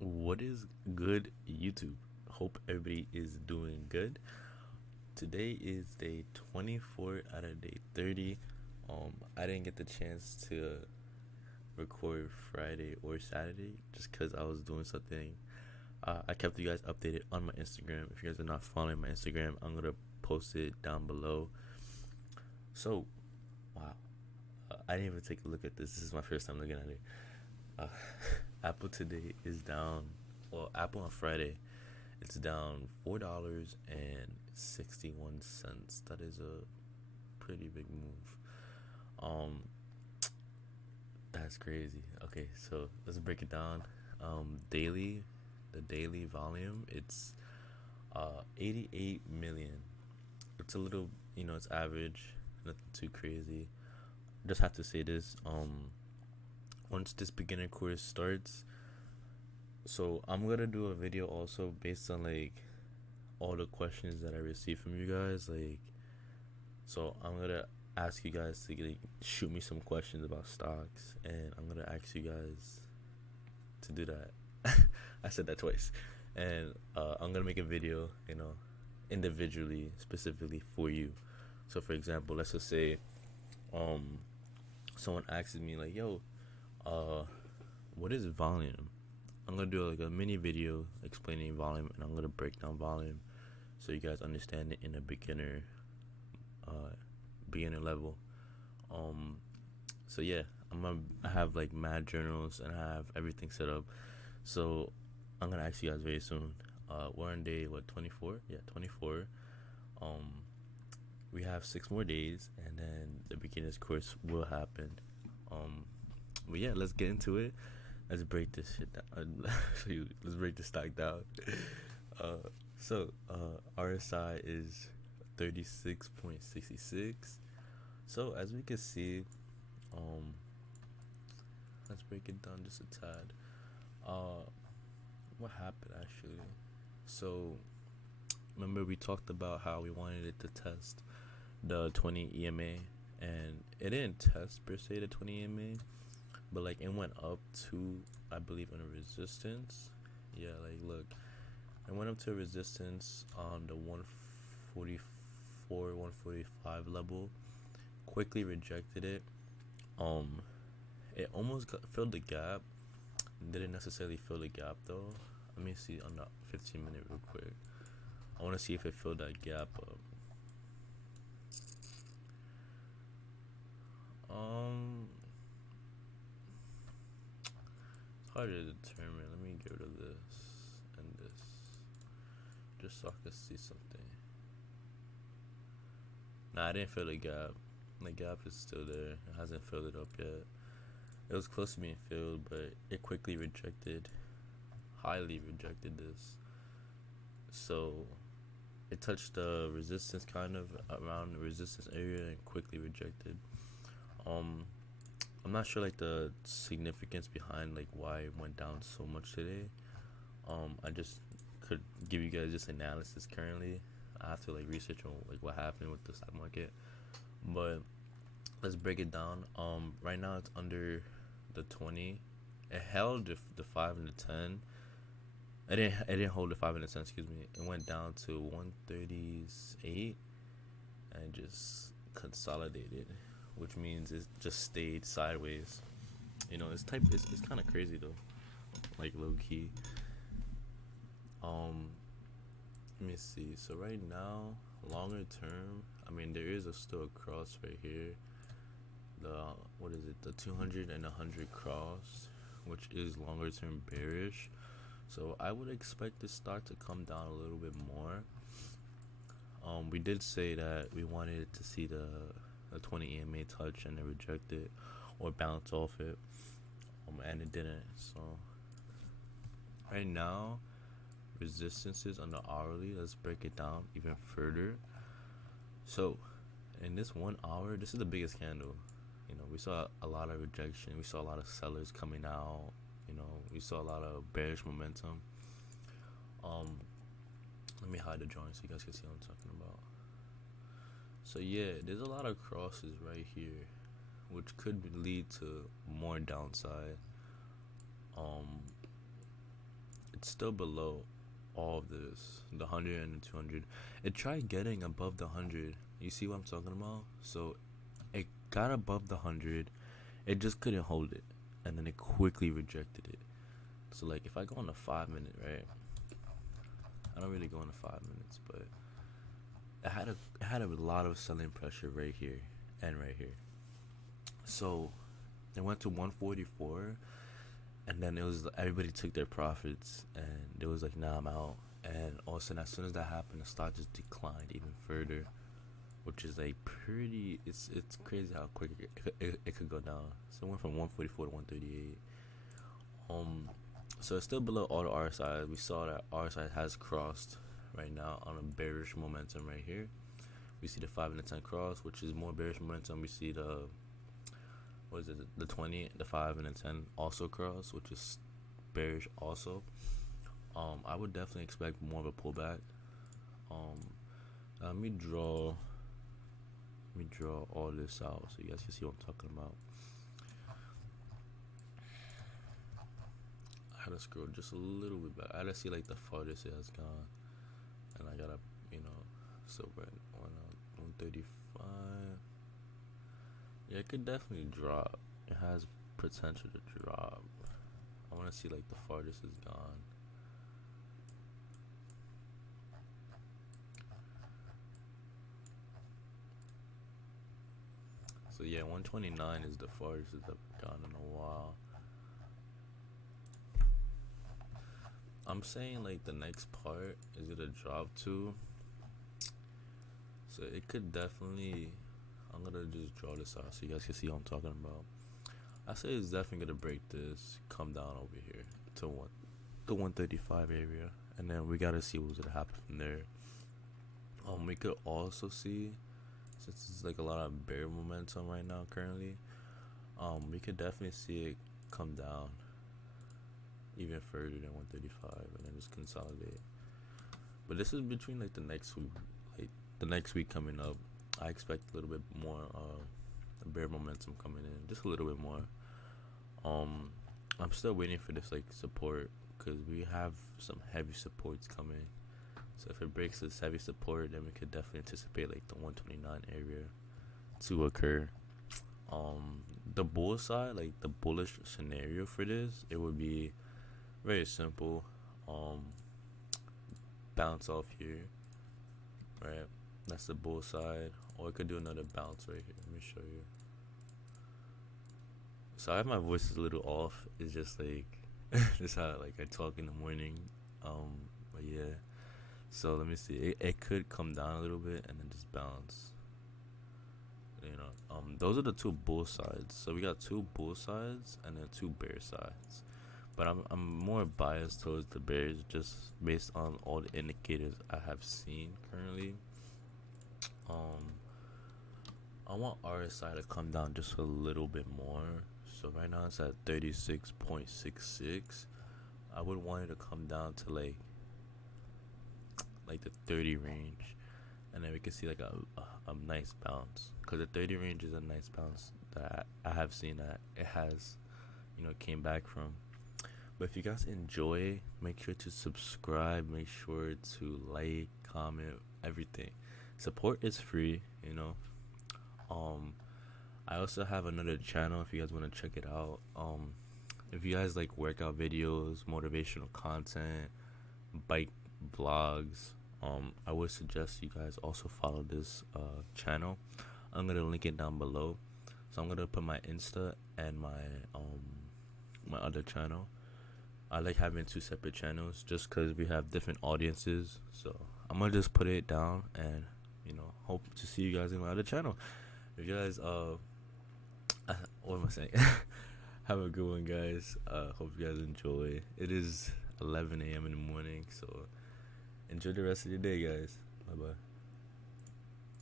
What is good, YouTube? Hope everybody is doing good. Today is day 24 out of day 30. I didn't get the chance to record Friday or Saturday just because I was doing something. I kept you guys updated on my Instagram. If you guys are not following my Instagram, I'm gonna post it down below. So, wow, I didn't even take a look at this. This is my first time looking at it. Uh, Apple today is down. Well, Apple on Friday, it's down $4.61. That is a pretty big move. Um, that's crazy. Okay, so let's break it down. Daily, the daily volume, it's 88 million. It's a little, it's average, nothing too crazy. Just have to say this. Once this beginner course starts, so I'm gonna do a video also based on like all the questions that I received from you guys. So I'm gonna ask you guys to like, shoot me some questions about stocks, and I'm gonna ask you guys to do that. I said that twice, and I'm gonna make a video, individually, specifically for you. So, for example, let's just say, um, someone asks me like, "Yo, uh, what is volume?" I'm gonna do like a mini video explaining volume, and I'm gonna break down volume so you guys understand it in a uh, beginner level. Um, so yeah, I have like mad journals and I have everything set up. So I'm gonna ask you guys very soon. We're on day what 24? Yeah, 24. Um, we have 6 more days, and then the beginners course will happen. Um, but yeah, let's get into it. Let's break this shit down. Let's break this stock down. RSI is 36.66. So as we can see, um, let's break it down just a tad. Uh, what happened actually? So remember we talked about how we wanted it to test the 20 EMA, and it didn't test per se the 20 EMA, but like it went up to, I believe, in a resistance. Yeah, like look, it went up to a resistance on the 144, 145 level. Quickly rejected it. Um, it almost filled the gap. Didn't necessarily fill the gap though. Let me see on the 15-minute real quick. I want to see if it filled that gap up. Um, it's hard to determine. Let me get rid of this and this, just so I can see something. Nah, I didn't fill the gap. The gap is still there. It hasn't filled it up yet. It was close to being filled, but it quickly rejected, highly rejected this. So it touched the resistance kind of around the resistance area and quickly rejected. Um, I'm not sure like the significance behind like why it went down so much today. I just could give you guys just analysis currently. I have to like research on like what happened with the stock market, but let's break it down. Right now it's under the 20. It held the 5 and the 10. It didn't hold the 5 and the 10. Excuse me. It went down to 138 and just consolidated, which means it just stayed sideways. It's kind of crazy though, like low key. Um, Let me see. So right now, longer term, I mean there is still a cross right here. The what is it? The 200 and 100 cross, which is longer term bearish. So I would expect this stock to come down a little bit more. We did say that we wanted to see the 20 EMA touch and then reject it or bounce off it, and it didn't. So right now, resistances on the hourly. Let's break it down even further. So in this 1 hour, this is the biggest candle. We saw a lot of rejection. We saw a lot of sellers coming out. We saw a lot of bearish momentum. Let me hide the drawing so you guys can see what I'm talking about. So yeah, there's a lot of crosses right here, which could lead to more downside. Um, it's still below all of this, the 100 and the 200. It tried getting above the 100. You see what I'm talking about? So it got above the 100. It just couldn't hold it, and then it quickly rejected it. So like if I go on a 5 minute, right? I don't really go on a 5 minutes, but it had a lot of selling pressure right here and right here. So it went to 144, and then it was everybody took their profits, and it was like, nah, I'm out. And all of a sudden, as soon as that happened, the stock just declined even further, which is like pretty. It's crazy how quick it could go down. So it went from 144 to 138. So it's still below all the RSI. We saw that RSI has crossed right now on a bearish momentum right here. We see the 5 and the 10 cross, which is more bearish momentum. We see the the 20, the 5 and the 10 also cross, which is bearish also. I would definitely expect more of a pullback. Let me draw all this out so you guys can see what I'm talking about. I had to scroll just a little bit back. I had to see like the farthest it has gone, and I gotta, so right, 135. Yeah, it could definitely drop. It has potential to drop. I want to see like the farthest is gone. So yeah, 129 is the farthest it's gone in a while. I'm saying like the next part is gonna drop too. So it could definitely. I'm gonna just draw this out so you guys can see what I'm talking about. I say it's definitely gonna break this, come down over here to the 135 area, and then we gotta see what's gonna happen from there. We could also see, since it's like a lot of bear momentum right now currently, we could definitely see it come down even further than 135 and then just consolidate. But this is between like the next week coming up. I expect a little bit more bear momentum coming in, just a little bit more. I'm still waiting for this like support, because we have some heavy supports coming. So if it breaks this heavy support, then we could definitely anticipate like the 129 area to occur. The bull side, like the bullish scenario for this, it would be very simple. Bounce off here, right? That's the bull side. Or I could do another bounce right here. Let me show you. So I have my voice is a little off. It's just like this is how like I talk in the morning. But yeah. So let me see. It could come down a little bit and then just bounce. Those are the two bull sides. So we got two bull sides and then two bear sides. But I'm more biased towards the bears just based on all the indicators I have seen currently. I want RSI to come down just a little bit more. So right now it's at 36.66. I would want it to come down to like the 30 range, and then we can see like a nice bounce, because the 30 range is a nice bounce that I have seen that it has came back from. But if you guys enjoy, make sure to subscribe, make sure to like, comment, everything. Support is free. I also have another channel if you guys want to check it out. If you guys like workout videos, motivational content, bike vlogs, I would suggest you guys also follow this channel. I'm gonna link it down below. So I'm gonna put my Insta and my other channel. I like having two separate channels just because we have different audiences. So I'm gonna just put it down and hope to see you guys in my other channel. If you guys what am I saying? Have a good one, guys. Hope you guys enjoy. It is 11 a.m. in the morning, so enjoy the rest of your day, guys. Bye bye.